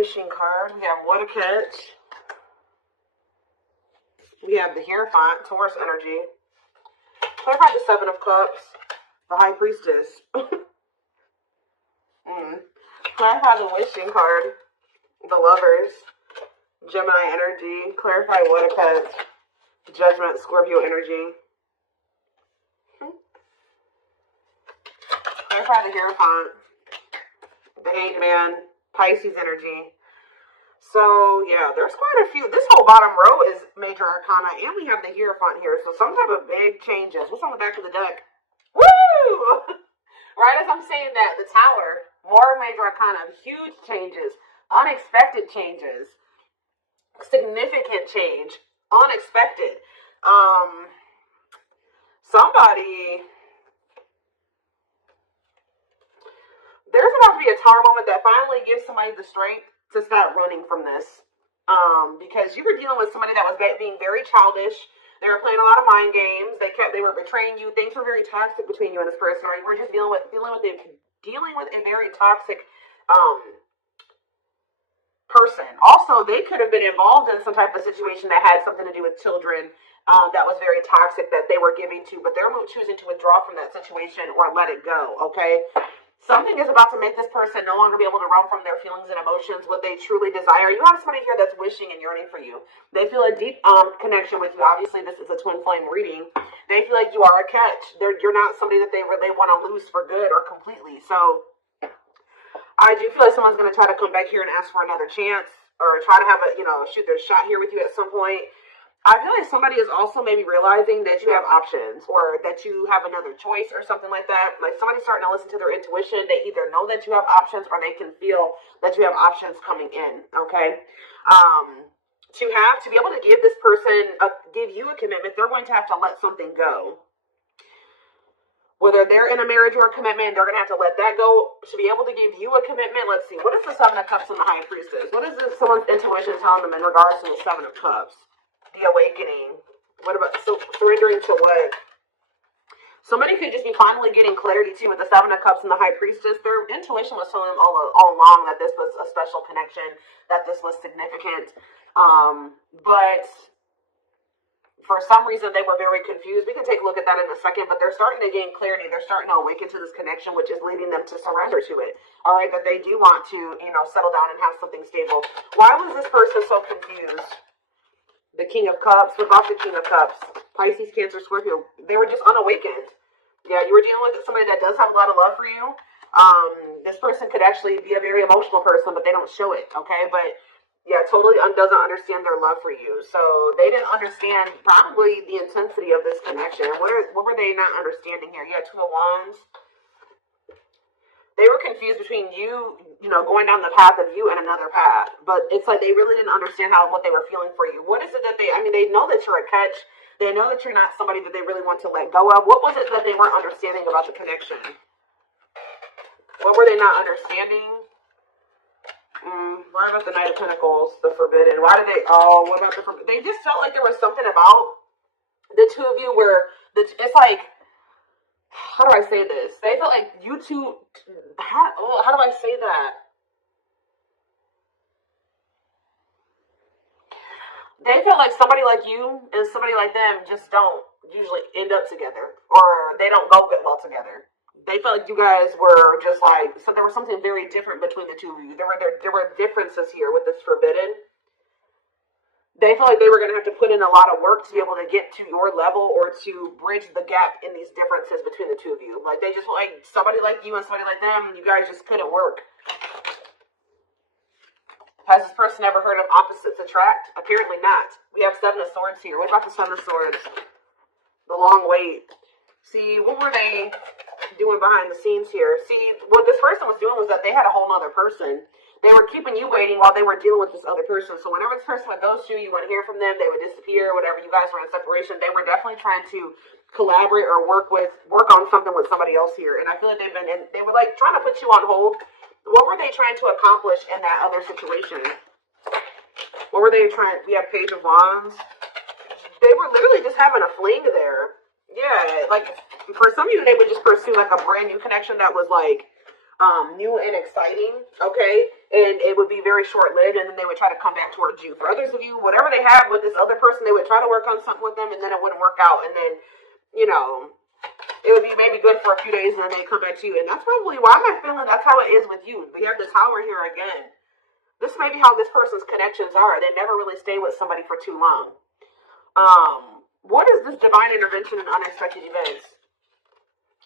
wishing card. We have what a catch. We have the Hierophant, Taurus energy. Clarify the Seven of Cups, the High Priestess. Clarify the wishing card, the Lovers, Gemini energy. Clarify what a catch, Judgment, Scorpio energy. Clarify the Hierophant, the Hanged Man, Pisces energy. So, yeah, there's quite a few. This whole bottom row is major arcana, and we have the Hierophant here. So, some type of big changes. What's on the back of the deck? Woo! Right as I'm saying that, the Tower, more major arcana, huge changes, unexpected changes, significant change, unexpected. Somebody... There's about to be a Tower moment that finally gives somebody the strength to stop running from this. Because you were dealing with somebody that was being very childish. They were playing a lot of mind games. They were betraying you. Things were very toxic between you and this person, or you were just dealing with a very toxic person. Also, they could have been involved in some type of situation that had something to do with children that was very toxic that they were giving to, but they're choosing to withdraw from that situation or let it go, okay? Something is about to make this person no longer be able to run from their feelings and emotions, what they truly desire. You have somebody here that's wishing and yearning for you. They feel a deep connection with you. Obviously, this is a twin flame reading. They feel like you are a catch. You're not somebody that they want to lose for good or completely. So, I do feel like someone's going to try to come back here and ask for another chance or try to have shoot their shot here with you at some point. I feel like somebody is also maybe realizing that you have options or that you have another choice or something like that. Like somebody's starting to listen to their intuition. They either know that you have options or they can feel that you have options coming in, okay? To be able to give this person, give you a commitment, they're going to have to let something go. Whether they're in a marriage or a commitment, they're going to have to let that go to be able to give you a commitment. Let's see. What is the Seven of Cups and the High Priestess? What is this someone's intuition telling them in regards to the Seven of Cups? The awakening. What about surrendering to what? Somebody could just be finally getting clarity too with the Seven of Cups and the High Priestess. Their intuition was telling them all along that this was a special connection, that this was significant. But for some reason they were very confused. We can take a look at that in a second, but they're starting to gain clarity. They're starting to awaken to this connection, which is leading them to surrender to it. All right, that they do want to, settle down and have something stable. Why was this person so confused? The King of Cups. What about the King of Cups? Pisces, Cancer, Scorpio. They were just unawakened. Yeah, you were dealing with somebody that does have a lot of love for you. This person could actually be a very emotional person, but they don't show it, okay? But, yeah, totally doesn't understand their love for you. So they didn't understand probably the intensity of this connection. What were they not understanding here? You had Two of Wands. They were confused between you, going down the path of you and another path. But it's like they really didn't understand what they were feeling for you. What is it that they know that you're a catch. They know that you're not somebody that they really want to let go of. What was it that they weren't understanding about the connection? What were they not understanding? What about the Knight of Pentacles, the Forbidden? What about the Forbidden? They just felt like there was something about the two of you where it's like, how do I say this? They felt like you two, how do I say that? They felt like somebody like you and somebody like them just don't usually end up together, or they don't go well together. They felt like you guys were just like, so there was something very different between the two of you. There were differences here with this Forbidden. They felt like they were going to have to put in a lot of work to be able to get to your level or to bridge the gap in these differences between the two of you. Like, they just felt like somebody like you and somebody like them, you guys just couldn't work. Has this person ever heard of opposites attract? Apparently not. We have Seven of Swords here. What about the Seven of Swords? The long wait. See, what were they doing behind the scenes here? See, what this person was doing was that they had a whole other person. They were keeping you waiting while they were dealing with this other person. So whenever this person would ghost you, you wouldn't hear from them. They would disappear. Whatever, you guys were in separation. They were definitely trying to collaborate or work on something with somebody else here. And I feel like they were like trying to put you on hold. What were they trying to accomplish in that other situation? What were they trying? We have Page of Wands. They were literally just having a fling there. Yeah, like for some of you, they would just pursue like a brand new connection that was like new and exciting. Okay. and it would be very short-lived, and then they would try to come back towards you. For others of you, whatever they have with this other person, they would try to work on something with them, and then it wouldn't work out, and then, you know, it would be maybe good for a few days, and then they come back to you. And that's probably why I'm feeling that's how it is with you. We have the Tower here again. This may be how this person's connections are. They never really stay with somebody for too long. What is this divine intervention and unexpected events?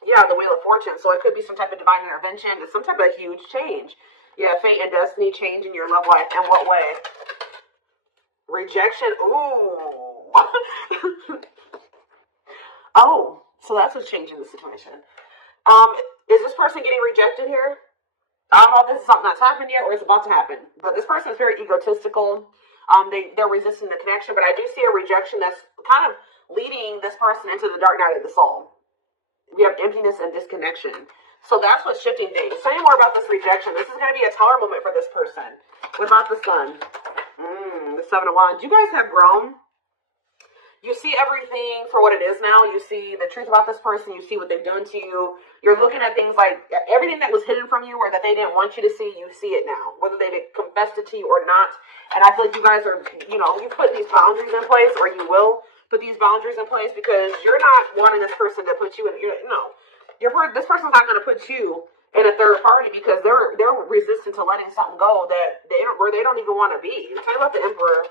Yeah, the Wheel of Fortune. So it could be some type of divine intervention. It's some type of huge change. Yeah, fate and destiny change in your love life. In what way? Rejection. Ooh. Oh, so that's what's changing the situation. Is this person getting rejected here? I don't know if this is something that's happened yet or it's about to happen. But this person is very egotistical. They're resisting the connection. But I do see a rejection that's kind of leading this person into the dark night of the soul. We have emptiness and disconnection. So that's what's shifting things. Tell me more about this rejection. This is going to be a tower moment for this person. What about the Sun? The Seven of Wands. You guys have grown. You see everything for what it is now. You see the truth about this person. You see what they've done to you. You're looking at things like everything that was hidden from you or that they didn't want you to see, you see it now. Whether they've confessed it to you or not. And I feel like you guys are, you put these boundaries in place, or you will put these boundaries in place, because you're not wanting this person to put you in, this person's not going to put you in a third party, because they're resistant to letting something go that they don't even want to be. Tell me about the Emperor.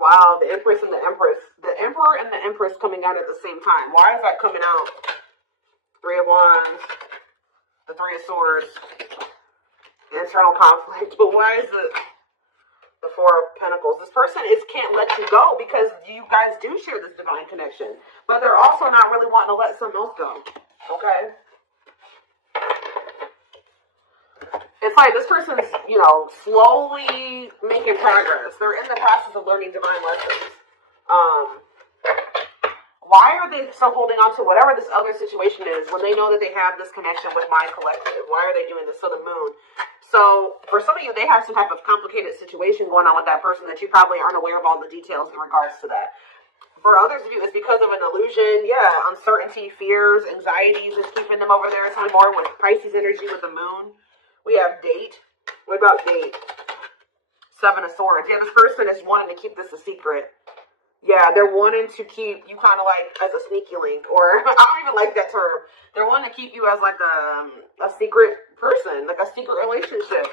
Wow, the Empress and the Empress. The Emperor and the Empress coming out at the same time. Why is that coming out? Three of Wands, the Three of Swords, internal conflict. But why is it the Four of Pentacles? This person can't let you go because you guys do share this divine connection. But they're also not really wanting to let something else go. Okay? It's like this person's, slowly making progress. They're in the process of learning divine lessons. Why are they so holding on to whatever this other situation is when they know that they have this connection with my collective? Why are they doing this? So the Moon. So for some of you, they have some type of complicated situation going on with that person that you probably aren't aware of all the details in regards to that. For others of you, it's because of an illusion. Yeah, uncertainty, fears, anxieties is keeping them over there. Some more with Pisces energy with the Moon. We have Date. What about Date? Seven of Swords. Yeah, this person is wanting to keep this a secret. Yeah, they're wanting to keep you kind of like as a sneaky link, or I don't even like that term. They're wanting to keep you as like a secret person, like a secret relationship.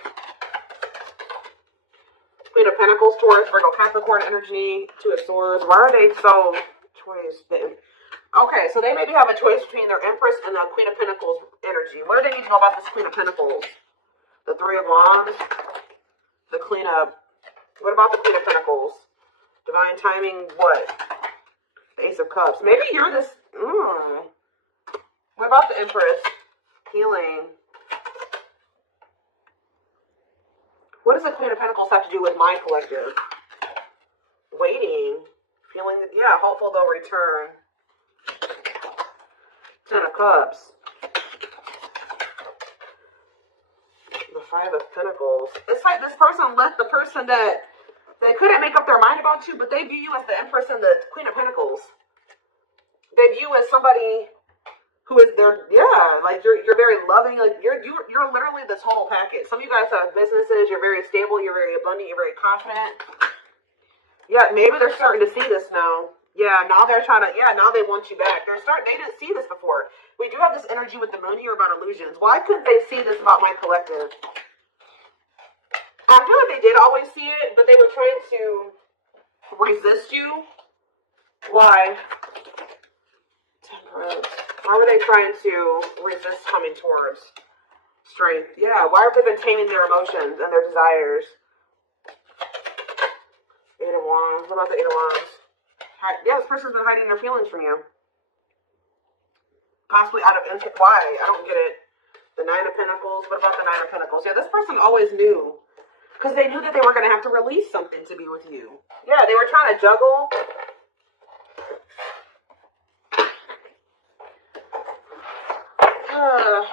Queen of Pentacles, Taurus, Virgo, Capricorn energy, Two of Swords. Why are they so choice? Okay, so they maybe have a choice between their Empress and the Queen of Pentacles energy. What do they need to know about this Queen of Pentacles? The Three of Wands, the Queen of... What about the Queen of Pentacles? Divine timing, what? The Ace of Cups. Maybe you're this... What about the Empress? Healing. What does the Queen of Pentacles have to do with my collective? Waiting. Feeling that, yeah, hopeful they'll return. Ten of Cups. The Five of Pentacles. It's like this person left the person that they couldn't make up their mind about you, but they view you as the Empress and the Queen of Pentacles. They view you as somebody who is their, like you're very loving, like you're literally the total package. Some of you guys have businesses, you're very stable, you're very abundant, you're very confident. Yeah, maybe they're starting to see this now. Yeah, now they're trying to, now they want you back. They didn't see this before. We do have this energy with the Moon here about illusions. Why couldn't they see this about my collective? I feel like they did always see it, but they were trying to resist you. Why? Temperance. Why were they trying to resist coming towards strength? Yeah, why have they been taming their emotions and their desires? Eight of Wands. What about the Eight of Wands? Yeah, this person's been hiding their feelings from you. Possibly out of intent. Why? I don't get it. The Nine of Pentacles. What about the Nine of Pentacles? Yeah, this person always knew. Because they knew that they were going to have to release something to be with you. Yeah, they were trying to juggle.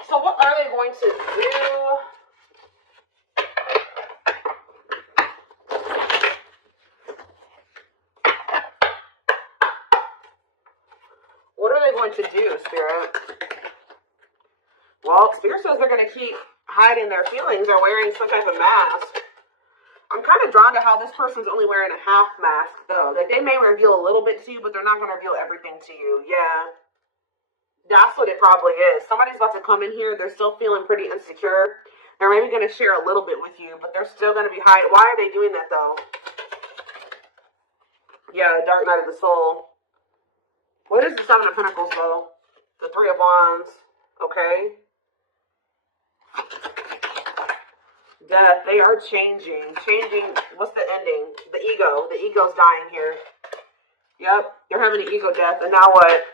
So what are they going to do? What are they going to do, Spirit? Well, Spirit says they're going to keep hiding their feelings or wearing some type of mask. I'm kind of drawn to how this person's only wearing a half mask, though. Like, they may reveal a little bit to you, but they're not going to reveal everything to you. Yeah. That's what it probably is. Somebody's about to come in here. They're still feeling pretty insecure. They're maybe going to share a little bit with you, but they're still going to be hiding. Why are they doing that, though? Yeah, the Dark Night of the Soul. What is the Seven of Pentacles, though? The Three of Wands. Okay. Death. They are changing. Changing. What's the ending? The ego. The ego's dying here. Yep. You're having an ego death. And now what?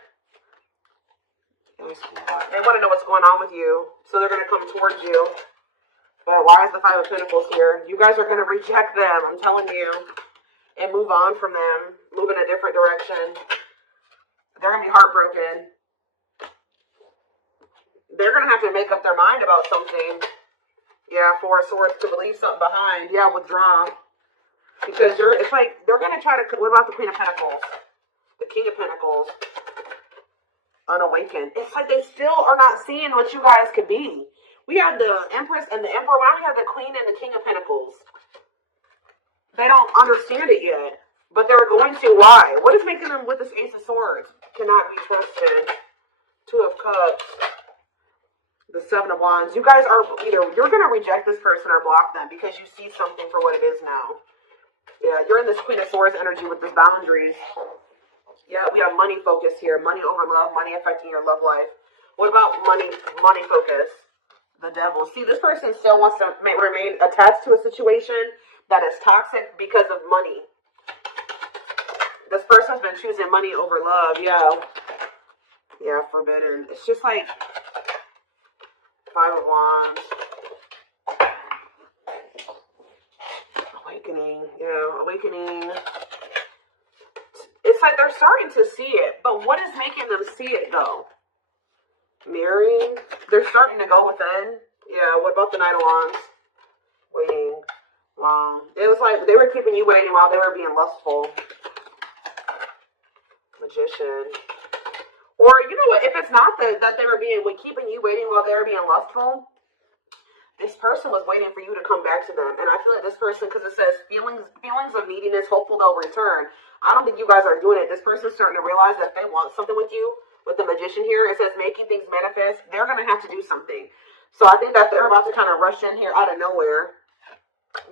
They want to know what's going on with you. So they're going to come towards you. But why is the Five of Pentacles here? You guys are going to reject them. I'm telling you. And move on from them. Move in a different direction. They're going to be heartbroken. They're going to have to make up their mind about something. Yeah, Four of Swords, to leave something behind. Yeah, withdraw. Because it's like, they're going to try to, what about the Queen of Pentacles? The King of Pentacles. Unawakened. It's like they still are not seeing what you guys could be. We have the Empress and the Emperor. Now we have the Queen and the King of Pentacles. They don't understand it yet. But they're going to. Why? What is making them with this Ace of Swords? Cannot be trusted. Two of Cups. The Seven of Wands. You guys are either, you're going to reject this person or block them because you see something for what it is now. Yeah, you're in this Queen of Swords energy with this boundaries. Yeah, we have money focus here. Money over love. Money affecting your love life. What about money focus? The Devil. See, this person still wants to remain attached to a situation that is toxic because of money. This person's been choosing money over love. Yeah. Yeah, forbidden. It's just like Five of Wands. Awakening. Yeah, awakening. It's like they're starting to see it, but what is making them see it, though? Mirroring. They're starting to go within. Yeah, what about the Knight of Wands? Waiting. Wow. It was like they were keeping you waiting while they were being lustful. Magician. Or, you know what, if it's not that they were keeping you waiting while they were being lustful, this person was waiting for you to come back to them. And I feel like this person, because it says feelings of neediness, hopeful they'll return. I don't think you guys are doing it. This person's starting to realize that if they want something with you, with the Magician here, it says making things manifest, they're going to have to do something. So I think that they're about to kind of rush in here out of nowhere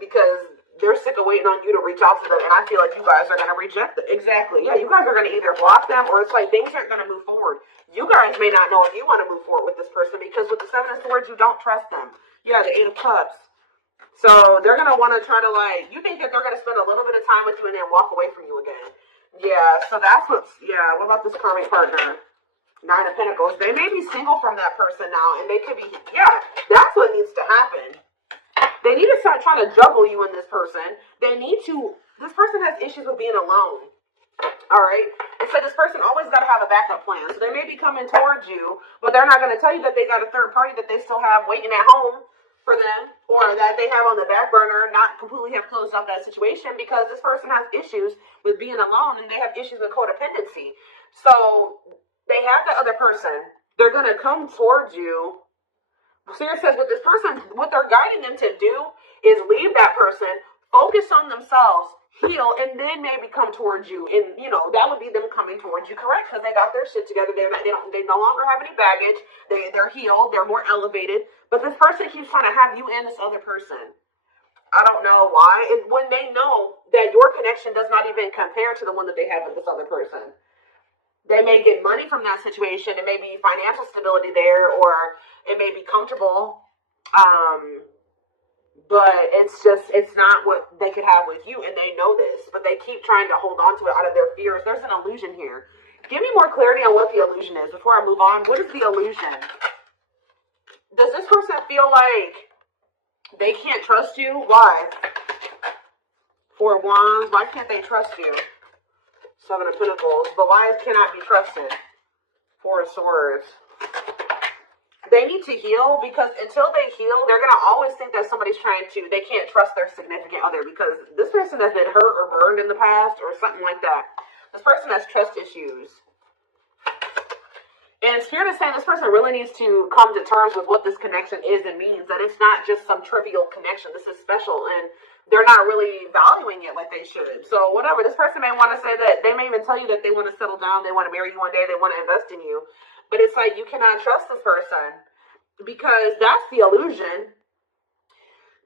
because they're sick of waiting on you to reach out to them, and I feel like you guys are going to reject them. Exactly. Yeah, you guys are going to either block them, or it's like things aren't going to move forward. You guys may not know if you want to move forward with this person, because with the Seven of Swords, you don't trust them. Yeah, the Eight of Cups. So they're going to want to try to, like, you think that they're going to spend a little bit of time with you and then walk away from you again. Yeah, so that's what about this karmic partner? Nine of Pentacles. They may be single from that person now, and they could be, that's what needs to happen. They need to start trying to juggle you and this person. This person has issues with being alone. All right? And so this person always got to have a backup plan. So they may be coming towards you, but they're not going to tell you that they got a third party that they still have waiting at home for them, or that they have on the back burner, not completely have closed off that situation, because this person has issues with being alone, and they have issues with codependency. So they have the other person. They're going to come towards you. Spirit says with this person, what they're guiding them to do is leave that person, focus on themselves, heal, and then maybe come towards you. And, that would be them coming towards you, correct? Because they got their shit together. They no longer have any baggage. They're healed. They're more elevated. But this person keeps trying to have you and this other person. I don't know why. And when they know that your connection does not even compare to the one that they have with this other person. They may get money from that situation. It may be financial stability there, or it may be comfortable. But it's not what they could have with you, and they know this. But they keep trying to hold on to it out of their fears. There's an illusion here. Give me more clarity on what the illusion is before I move on. What is the illusion? Does this person feel like they can't trust you? Why? Four of Wands. Why can't they trust you? Seven of Pentacles. But why cannot be trusted? Four of Swords. They need to heal, because until they heal, they're going to always think that somebody's they can't trust their significant other, because this person has been hurt or burned in the past or something like that. This person has trust issues. And And Spirit is saying this person really needs to come to terms with what this connection is and means. That it's not just some trivial connection. This is special, and they're not really valuing it like they should. So whatever, this person may want to say that, they may even tell you that they want to settle down, they want to marry you one day, they want to invest in you. But it's like, you cannot trust this person, because that's the illusion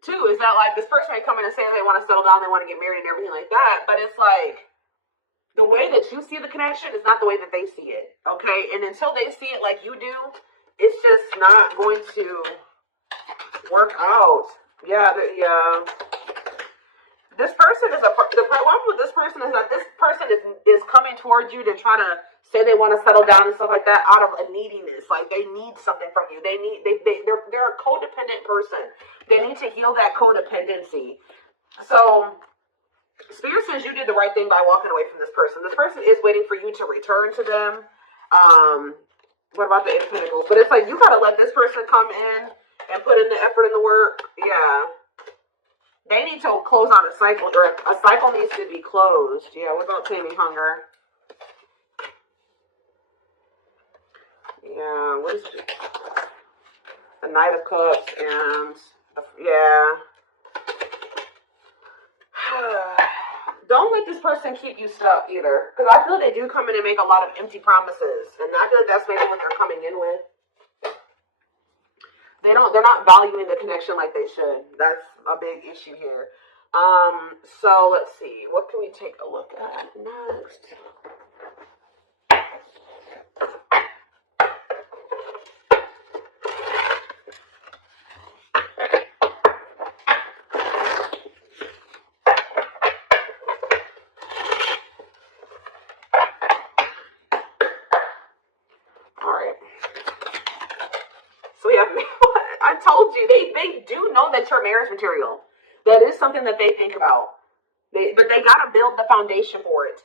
too, is that like this person may come in and say they want to settle down, they want to get married and everything like that. But it's like, the way that you see the connection is not the way that they see it, okay? And until they see it like you do, it's just not going to work out. Yeah. This person is the problem with this person is that this person is coming towards you to try to say they want to settle down and stuff like that out of a neediness. Like, they need something from you. They're a codependent person. They need to heal that codependency. So Spirit says you did the right thing by walking away from this person. This person is waiting for you to return to them. What about the Eight of Pentacles? But it's like, you gotta let this person come in and put in the effort and the work. Yeah. They need to close on a cycle, or a cycle needs to be closed. Yeah, without taming hunger. Yeah, what is it? The Knight of Cups and, yeah. Don't let this person keep you stuck either, because I feel they do come in and make a lot of empty promises, and I feel like that's maybe what they're coming in with. They're not valuing the connection like they should. That's a big issue here. So let's see, what can we take a look at next? I told you, they do know that you're marriage material. That is something that they think about. But they got to build the foundation for it.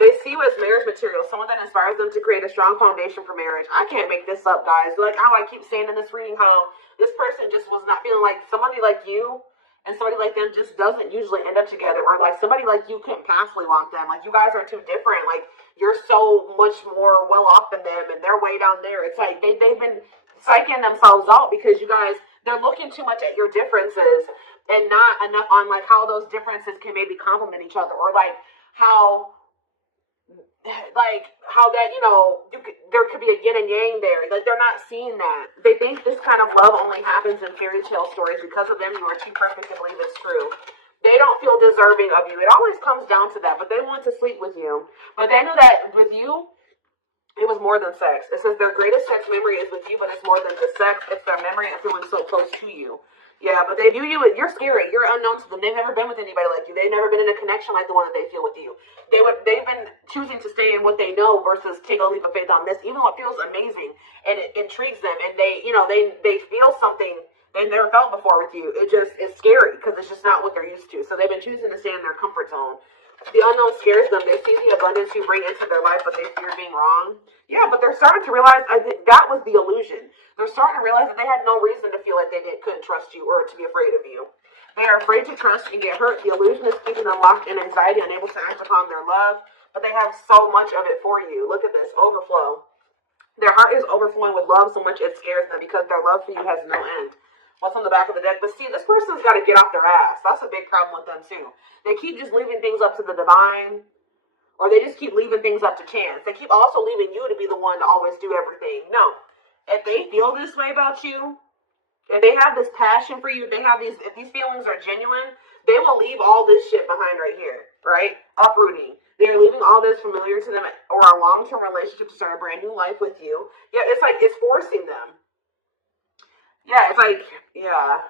They see you as marriage material, someone that inspires them to create a strong foundation for marriage. I can't make this up, guys. Like how I keep saying in this reading, how this person just was not feeling like somebody like you and somebody like them just doesn't usually end up together. Or like somebody like you couldn't possibly want them. Like, you guys are too different. Like, you're so much more well off than them, and they're way down there. It's like they've been psyching themselves out because you guys, they're looking too much at your differences and not enough on like how those differences can maybe complement each other, or like how that, you know, there could be a yin and yang there. Like, they're not seeing that. They think this kind of love only happens in fairy tale stories. Because of them, you are too perfect to believe it's true. They don't feel deserving of you. It always comes down to that, but they want to sleep with you. But they knew that with you, it was more than sex. It says their greatest sex memory is with you, but it's more than just sex. It's their memory of feeling so close to you. Yeah, but they view you, you're scary. You're unknown to them. They've never been with anybody like you. They've never been in a connection like the one that they feel with you. They've been choosing to stay in what they know versus take a leap of faith on this, even though it feels amazing and it intrigues them, and they feel something they've never felt before with you. It's scary because it's just not what they're used to. So they've been choosing to stay in their comfort zone. The unknown scares them. They see the abundance you bring into their life, but they fear being wrong. Yeah, but they're starting to realize that was the illusion. They're starting to realize that they had no reason to feel like couldn't trust you or to be afraid of you. They are afraid to trust and get hurt. The illusion is keeping them locked in anxiety, unable to act upon their love, but they have so much of it for you. Look at this, overflow. Their heart is overflowing with love so much it scares them because their love for you has no end. What's on the back of the deck? But see, this person's got to get off their ass. That's a big problem with them too. They keep just leaving things up to the divine, or they just keep leaving things up to chance. They keep also leaving you to be the one to always do everything. No. If they feel this way about you, if they have this passion for you, if these feelings are genuine, they will leave all this shit behind right here, right? Uprooting. They're leaving all this familiar to them or a long-term relationship to start a brand new life with you. Yeah, it's like it's forcing them. Yeah, it's like, yeah,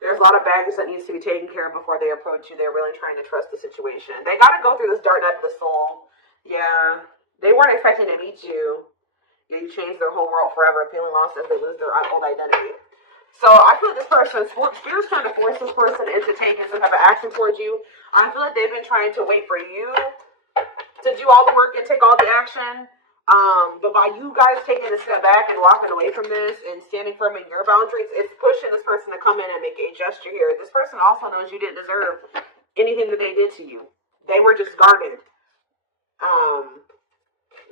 there's a lot of baggage that needs to be taken care of before they approach you. They're really trying to trust the situation. They got to go through this dark night of the soul. Yeah, they weren't expecting to meet you. Yeah, you changed their whole world forever, feeling lost as they lose their old identity. So I feel like this person, Spirit's trying to force this person into taking some type of action towards you. I feel like they've been trying to wait for you to do all the work and take all the action. But by you guys taking a step back and walking away from this and standing firm in your boundaries, it's pushing this person to come in and make a gesture here. This person also knows you didn't deserve anything that they did to you. They were just guarded.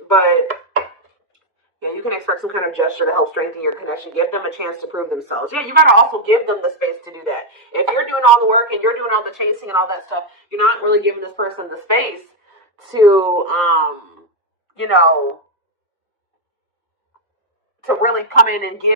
But Yeah, you can expect some kind of gesture to help strengthen your connection. Give them a chance to prove themselves. Yeah, you got to also give them the space to do that. If you're doing all the work and you're doing all the chasing and all that stuff, you're not really giving this person the space to, you know, to really come in and give.